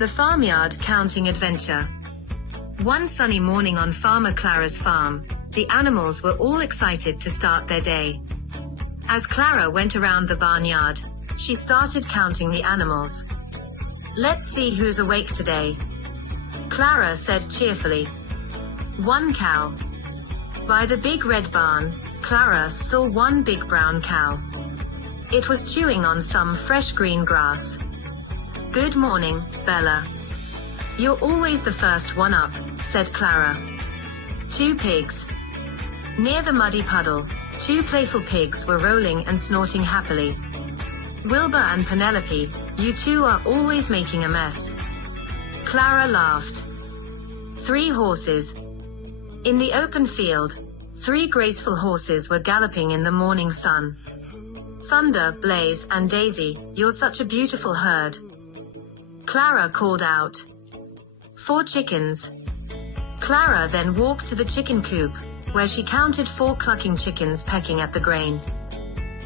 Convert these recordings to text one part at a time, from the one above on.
The Farmyard Counting Adventure. One sunny morning on Farmer Clara's farm, the animals were all excited to start their day. As Clara went around the barnyard, she started counting the animals. "Let's see who's awake today," Clara said cheerfully. "One cow." By the big red barn, Clara saw one big brown cow. It was chewing on some fresh green grass. "Good morning, Bella. You're always the first one up," said Clara. Two pigs. Near the muddy puddle, two playful pigs were rolling and snorting happily. "Wilbur and Penelope, you two are always making a mess." Clara laughed. Three horses. In the open field, three graceful horses were galloping in the morning sun. "Thunder, Blaze, and Daisy, you're such a beautiful herd," Clara called out. "Four chickens." Clara then walked to the chicken coop, where she counted 4 clucking chickens pecking at the grain.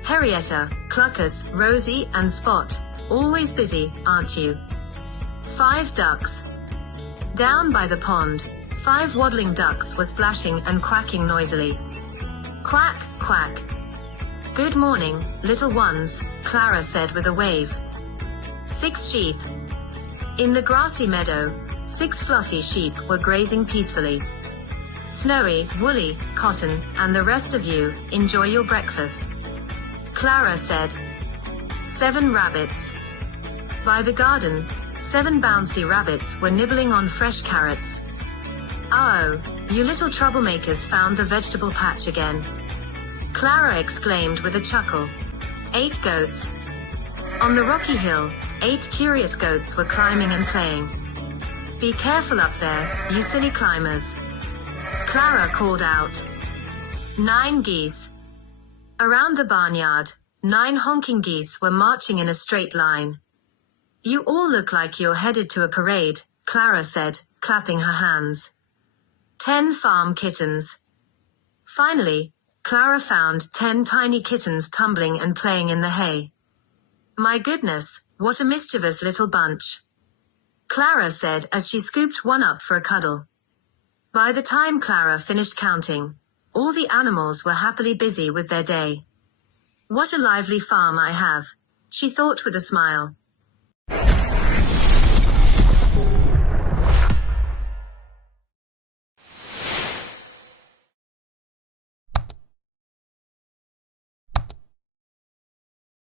"Henrietta, Cluckus, Rosie, and Spot, always busy, aren't you?" 5 ducks. Down by the pond, 5 waddling ducks were splashing and quacking noisily. "Quack, quack." "Good morning, little ones," Clara said with a wave. 6 sheep. In the grassy meadow, 6 fluffy sheep were grazing peacefully. "Snowy, Woolly, Cotton, and the rest of you, enjoy your breakfast," Clara said. 7 rabbits. By the garden, 7 bouncy rabbits were nibbling on fresh carrots. "Oh, you little troublemakers found the vegetable patch again," Clara exclaimed with a chuckle. 8 goats. On the rocky hill, 8 curious goats were climbing and playing. "Be careful up there, you silly climbers," Clara called out. 9 geese. Around the barnyard, 9 honking geese were marching in a straight line. "You all look like you're headed to a parade," Clara said, clapping her hands. 10 farm kittens. Finally, Clara found 10 tiny kittens tumbling and playing in the hay. "My goodness, what a mischievous little bunch," Clara said as she scooped one up for a cuddle. By the time Clara finished counting, all the animals were happily busy with their day. "What a lively farm I have," she thought with a smile.